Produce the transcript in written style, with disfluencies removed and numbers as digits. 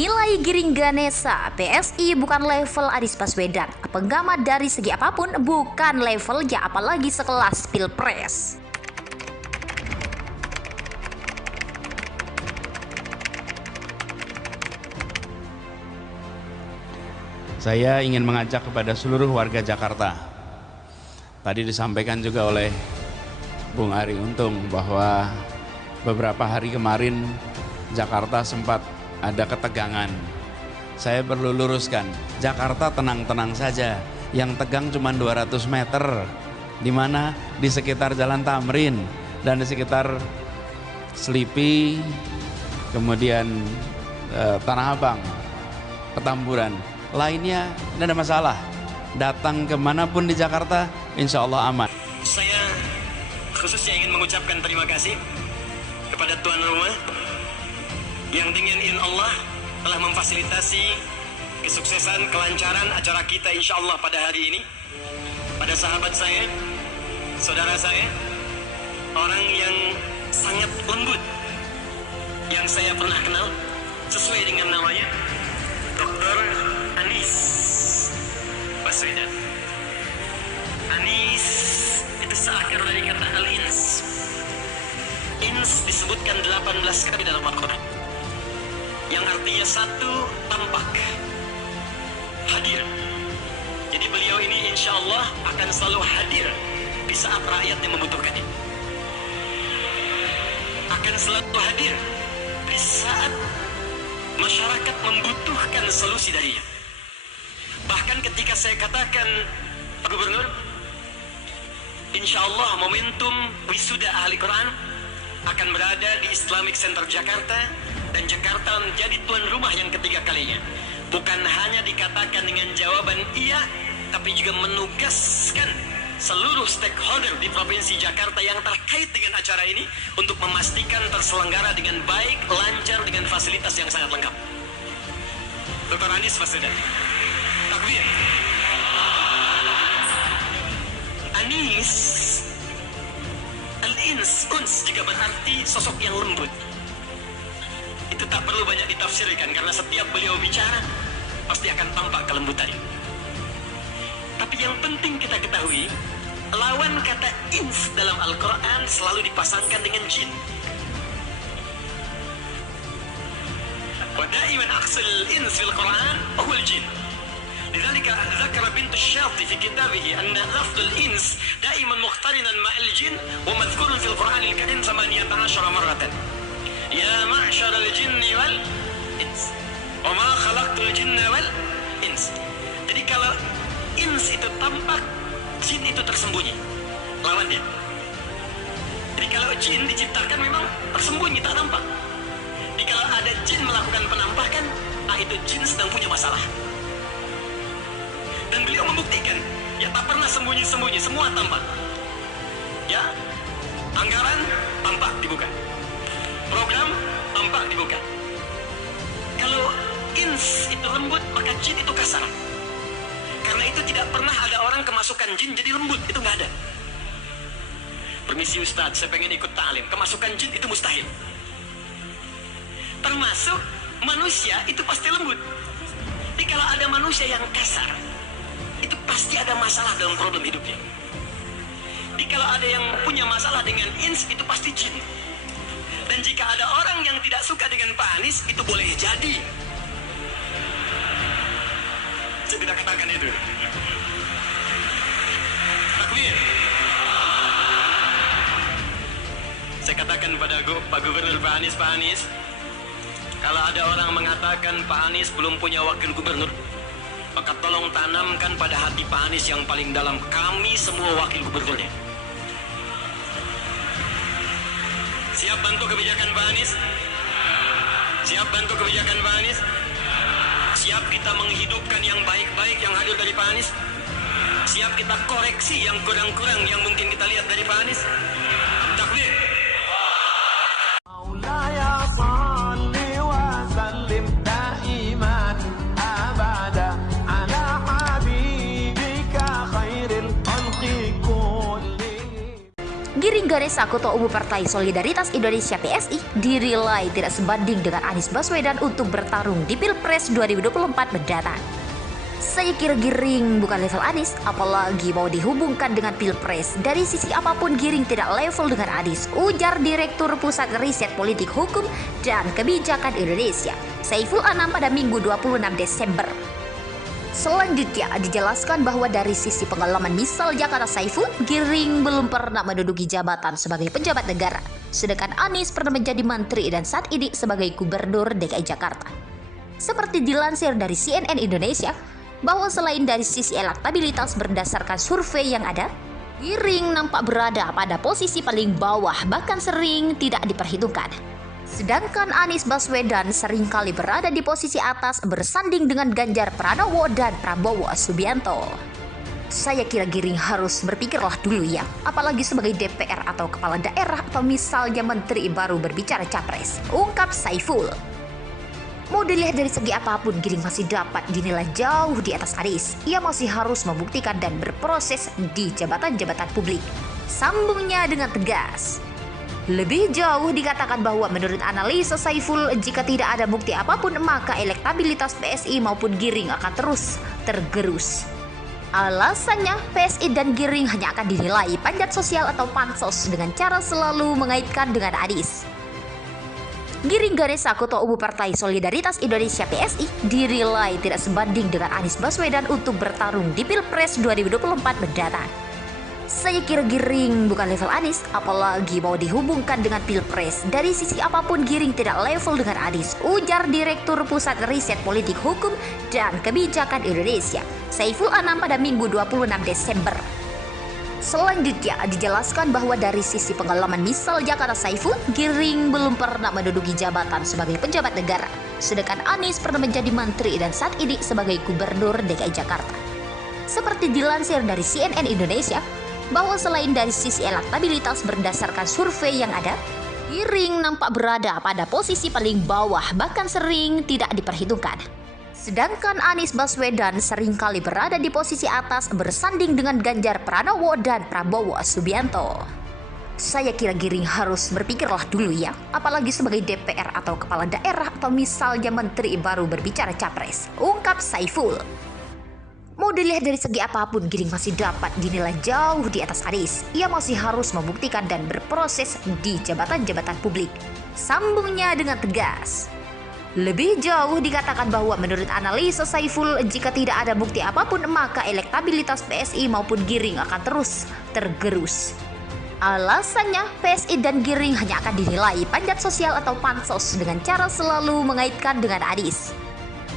Menilai Giring Ganesha, PSI bukan level Anies Baswedan. Pengamat dari segi apapun bukan levelnya, apalagi sekelas Pilpres. Saya ingin mengajak kepada seluruh warga Jakarta. Tadi disampaikan juga oleh Bung Ari Untung bahwa beberapa hari kemarin Jakarta sempat ada ketegangan. Saya perlu luruskan, Jakarta tenang-tenang saja. Yang tegang cuma 200 meter, di mana di sekitar Jalan Tamrin dan di sekitar Selipi, kemudian Tanah Abang, Petamburan. Lainnya tidak ada masalah. Datang kemanapun di Jakarta, insya Allah aman. Saya khususnya ingin mengucapkan terima kasih kepada tuan rumah yang dengan izin Allah telah memfasilitasi kesuksesan, kelancaran acara kita insya Allah pada hari ini. Pada sahabat saya, saudara saya, orang yang sangat lembut yang saya pernah kenal, sesuai dengan namanya, Dr. Anies Baswedan. Anies itu seakar dari kata al-ins. Ins disebutkan 18 kali dalam Al-Quran, yang artinya satu, tampak, hadir. Jadi beliau ini insya Allah akan selalu hadir di saat rakyatnya membutuhkannya. Akan selalu hadir di saat masyarakat membutuhkan solusi darinya. Bahkan ketika saya katakan, Pak Gubernur, insya Allah momentum wisuda ahli Quran akan berada di Islamic Center Jakarta, dan Jakarta menjadi tuan rumah yang ketiga kalinya. Bukan hanya dikatakan dengan jawaban iya, tapi juga menugaskan seluruh stakeholder di Provinsi Jakarta yang terkait dengan acara ini untuk memastikan terselenggara dengan baik, lancar, dengan fasilitas yang sangat lengkap. Dr. Anies Baswedan. Takbir. Anies, al-ins, uns juga berarti sosok yang lembut. Itu tak perlu banyak ditafsirkan, karena setiap beliau bicara pasti akan tampak kelembutannya. Tapi yang penting kita ketahui, lawan kata ins dalam Al-Quran selalu dipasangkan dengan jin. Wa daiman aqsal ins fil Quran huwa al-jin. لذلك ذكر بنت الشاطئ في كتابه أن لفظ الإنس دائما مقترنا مع الجن ومذكور في القرآن الكريم 18 مرة. يا معشر الجن والإنس وما خلقت الجن والإنس. Jadi kalau ins itu tampak, jin itu tersembunyi, lawannya. Jadi kalau jin diciptakan memang tersembunyi, tak nampak. Jadi kalau ada jin melakukan penampakan, itu jin sedang punya masalah. Dan beliau membuktikan, ya tak pernah sembunyi-sembunyi, semua tampak. Ya, anggaran tampak dibuka, program tampak dibuka. Kalau ins itu lembut, maka jin itu kasar. Karena itu tidak pernah ada orang kemasukan jin jadi lembut, itu nggak ada. Permisi Ustadz, saya pengen ikut ta'lim. Kemasukan jin itu mustahil. Termasuk manusia itu pasti lembut. Jadi kalau ada manusia yang kasar, itu pasti ada masalah dalam problem hidupnya. Jadi kalau ada yang punya masalah dengan ins, itu pasti jin. Dan jika ada orang yang tidak suka dengan Pak Anies, itu boleh jadi. Saya tidak katakan itu. Takbir. Saya katakan pada Pak Gubernur Pak Anies, kalau ada orang mengatakan Pak Anies belum punya wakil gubernur, maka tolong tanamkan pada hati Pak Anies yang paling dalam, kami semua wakil gubernurnya. Siap bantu kebijakan Pak Anies? Siap bantu kebijakan Pak Anies? Siap kita menghidupkan yang baik-baik yang hadir dari Pak Anies? Siap kita koreksi yang kurang-kurang yang mungkin kita lihat dari Pak Anies? Takbir. Giring Ganesha, Ketua Umum Partai Solidaritas Indonesia (PSI), dinilai tidak sebanding dengan Anies Baswedan untuk bertarung di Pilpres 2024 mendatang. Saya kira Giring bukan level Anies, apalagi mau dihubungkan dengan Pilpres. Dari sisi apapun Giring tidak level dengan Anies, ujar Direktur Pusat Riset Politik Hukum dan Kebijakan Indonesia, Saiful Anam pada Minggu 26 Desember. Selanjutnya dijelaskan bahwa dari sisi pengalaman misal Jakarta Saiful, Giring belum pernah menduduki jabatan sebagai pejabat negara, sedangkan Anies pernah menjadi menteri dan saat ini sebagai Gubernur DKI Jakarta. Seperti dilansir dari CNN Indonesia, bahwa selain dari sisi elektabilitas berdasarkan survei yang ada, Giring nampak berada pada posisi paling bawah, bahkan sering tidak diperhitungkan. Sedangkan Anies Baswedan seringkali berada di posisi atas bersanding dengan Ganjar Pranowo dan Prabowo Subianto. Saya kira Giring harus berpikirlah dulu ya, apalagi sebagai DPR atau kepala daerah atau misalnya menteri baru berbicara capres, ungkap Saiful. Mau dilihat dari segi apapun, Giring masih dapat dinilai jauh di atas Anies. Ia masih harus membuktikan dan berproses di jabatan-jabatan publik. Sambungnya dengan tegas. Lebih jauh dikatakan bahwa menurut analisa Saiful, jika tidak ada bukti apapun maka elektabilitas PSI maupun Giring akan terus tergerus. Alasannya, PSI dan Giring hanya akan dinilai panjat sosial atau pansos dengan cara selalu mengaitkan dengan Anies. Giring Ganesha, Ketua Umum Partai Solidaritas Indonesia (PSI), dinilai tidak sebanding dengan Anies Baswedan untuk bertarung di Pilpres 2024 mendatang. Saya kira Giring bukan level Anies, apalagi mau dihubungkan dengan Pilpres. Dari sisi apapun Giring tidak level dengan Anies, ujar Direktur Pusat Riset Politik Hukum dan Kebijakan Indonesia, Saiful Anam pada Minggu 26 Desember. Selanjutnya dijelaskan bahwa dari sisi pengalaman misal Jakarta Saiful, Giring belum pernah menduduki jabatan sebagai pejabat negara, sedangkan Anies pernah menjadi menteri dan saat ini sebagai Gubernur DKI Jakarta. Seperti dilansir dari CNN Indonesia, bahwa selain dari sisi elektabilitas berdasarkan survei yang ada, Giring nampak berada pada posisi paling bawah, bahkan sering tidak diperhitungkan. Sedangkan Anies Baswedan seringkali berada di posisi atas bersanding dengan Ganjar Pranowo dan Prabowo Subianto. Saya kira Giring harus berpikirlah dulu ya, apalagi sebagai DPR atau kepala daerah atau misalnya menteri baru berbicara capres, ungkap Saiful. Mau dilihat dari segi apapun, Giring masih dapat dinilai jauh di atas Anies. Ia masih harus membuktikan dan berproses di jabatan-jabatan publik. Sambungnya dengan tegas. Lebih jauh dikatakan bahwa menurut analisa Saiful, jika tidak ada bukti apapun maka elektabilitas PSI maupun Giring akan terus tergerus. Alasannya, PSI dan Giring hanya akan dinilai panjat sosial atau pansos dengan cara selalu mengaitkan dengan Anies.